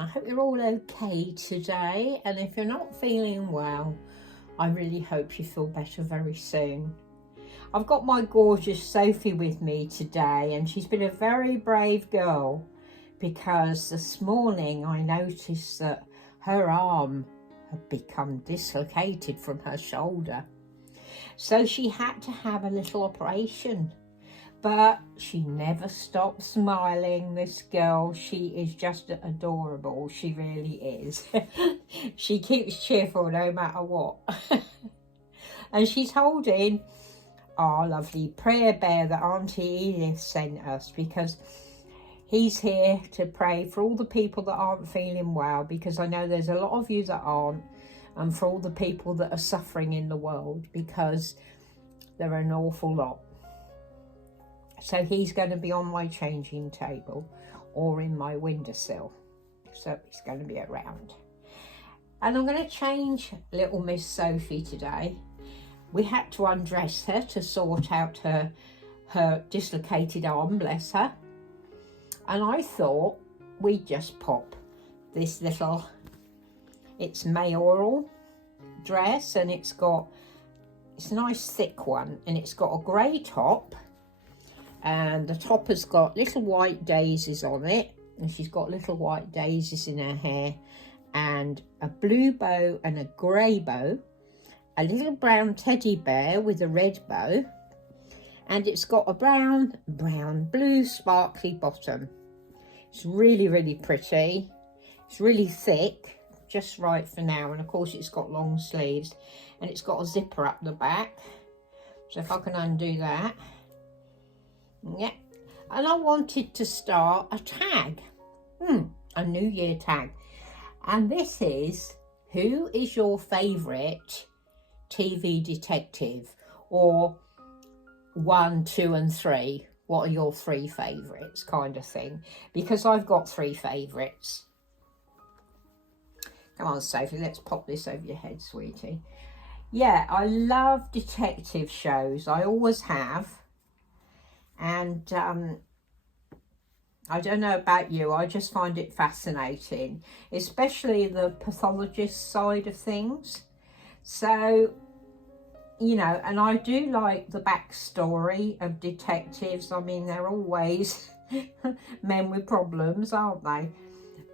everyone. I hope you're all okay today, and if you're not feeling well, I really hope you feel better very soon. I've got my gorgeous Sophie with me today, and she's been a very brave girl because this morning I noticed that her arm had become dislocated from her shoulder. So she had to have a little operation. But she never stops smiling, this girl. She is just adorable. She really is. She keeps cheerful no matter what. And she's holding our lovely prayer bear that Auntie Edith sent us, because he's here to pray for all the people that aren't feeling well, because I know there's a lot of you that aren't, and for all the people that are suffering in the world, because there are an awful lot. So he's going to be on my changing table or in my windowsill. So he's going to be around. And I'm going to change little Miss Sophie today. We had to undress her to sort out her dislocated arm, bless her. And I thought we'd just pop this little, it's mayoral dress, and it's a nice thick one, and it's got a grey top. And the top has got little white daisies on it, and she's got little white daisies in her hair, and a blue bow and a grey bow, a little brown teddy bear with a red bow, and it's got a brown blue sparkly bottom. It's really, really pretty. It's really thick, just right for now, and of course it's got long sleeves, and it's got a zipper up the back. So if I can undo that. Yeah, and I wanted to start a tag, a New Year tag, and this is, who is your favourite TV detective, or 1, 2 and 3, what are your 3 favourites, kind of thing, because I've got 3 favourites. Come on, Sophie, let's pop this over your head, sweetie. Yeah, I love detective shows, I always have. And I don't know about you, I just find it fascinating, especially the pathologist side of things. So, you know, and I do like the backstory of detectives. I mean, they're always men with problems, aren't they?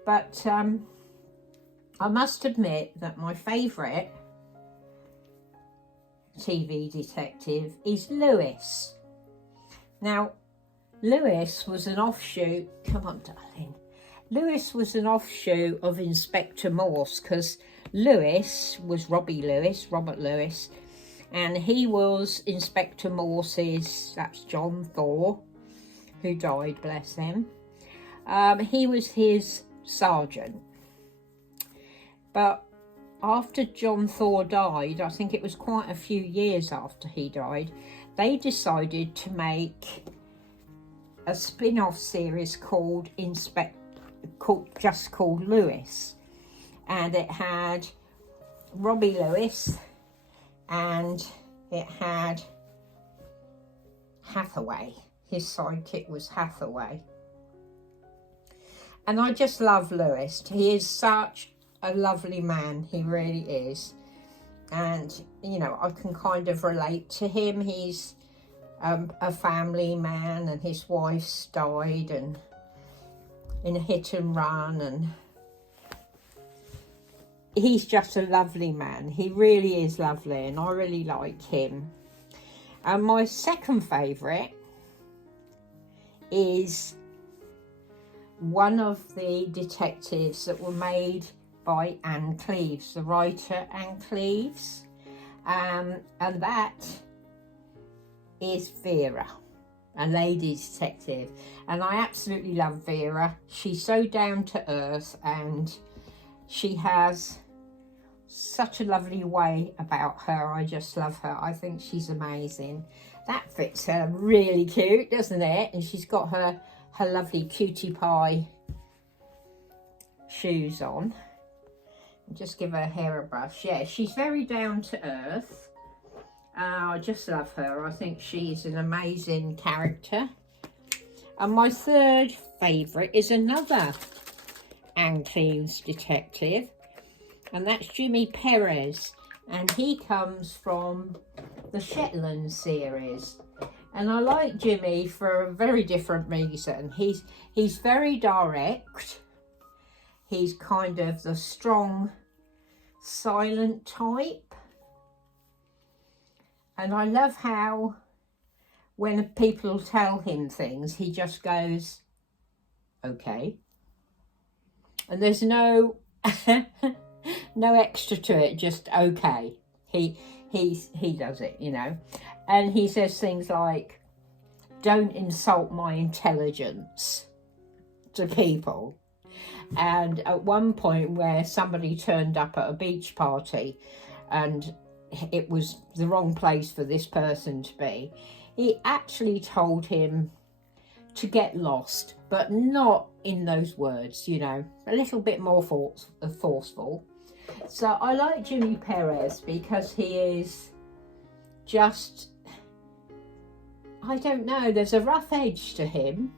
But I must admit that my favourite TV detective is Lewis. Now, Lewis was an offshoot, come on darling, Lewis was an offshoot of Inspector Morse, because Lewis was Robert Lewis, and he was Inspector Morse's, that's John Thor, who died, bless him. He was his sergeant. But after John Thor died, I think it was quite a few years after he died, they decided to make a spin-off series called Lewis, and it had Robbie Lewis and it had Hathaway. His sidekick was Hathaway, and I just love Lewis. He is such a lovely man, he really is. And, you know, I can kind of relate to him. He's a family man, and his wife's died and in a hit and run, and he's just a lovely man. He really is lovely, and I really like him. And my second favourite is one of the detectives that were made by Anne Cleeves, the writer Anne Cleeves, and that is Vera, a lady detective, and I absolutely love Vera. She's so down to earth, and she has such a lovely way about her. I just love her. I think she's amazing. That fits her really cute, doesn't it? And she's got her lovely cutie pie shoes on. Just give her hair a brush. Yeah, she's very down to earth. I just love her. I think she's an amazing character. And my third favourite is another hang thieves detective, and that's Jimmy Perez, and he comes from the Shetland series. And I like Jimmy for a very different reason. He's very direct. He's kind of the strong, silent type. And I love how when people tell him things, he just goes, okay. And there's no no extra to it, just okay. He does it, you know. And he says things like, don't insult my intelligence to people. And at one point where somebody turned up at a beach party and it was the wrong place for this person to be, he actually told him to get lost, but not in those words, you know, a little bit more forceful. So I like Jimmy Perez because he is just, I don't know, there's a rough edge to him,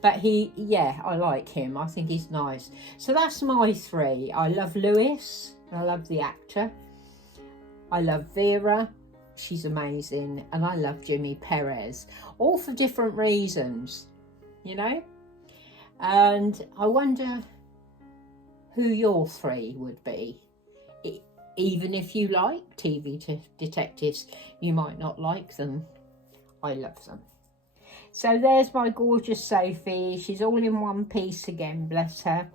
but I like him. I think he's nice. So that's my three. I love Lewis, I love the actor. I love Vera, she's amazing. And I love Jimmy Perez, all for different reasons, you know. And I wonder who your three would be. Even if you like TV detectives, you might not like them. I love them. So there's my gorgeous Sophie. She's all in one piece again, bless her.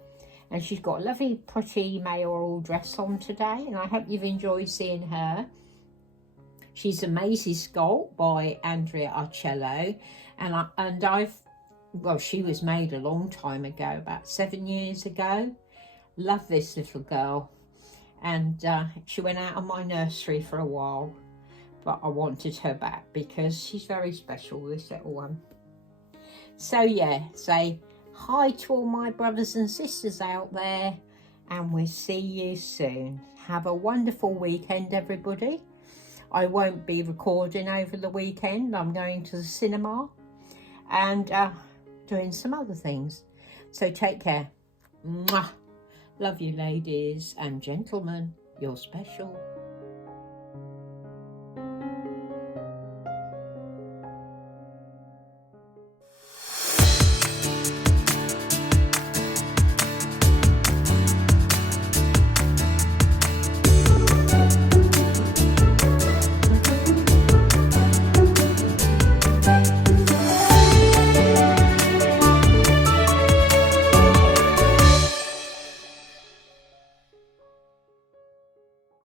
And she's got a lovely, pretty mayoral dress on today. And I hope you've enjoyed seeing her. She's a Maisie sculpt by Andrea Arcello. Well, she was made a long time ago, about 7 years ago. Love this little girl. And she went out of my nursery for a while, but I wanted her back because she's very special, this little one. So yeah, say hi to all my brothers and sisters out there, and we'll see you soon. Have a wonderful weekend, everybody. I won't be recording over the weekend. I'm going to the cinema and doing some other things. So take care. Mwah. Love you, ladies and gentlemen. You're special.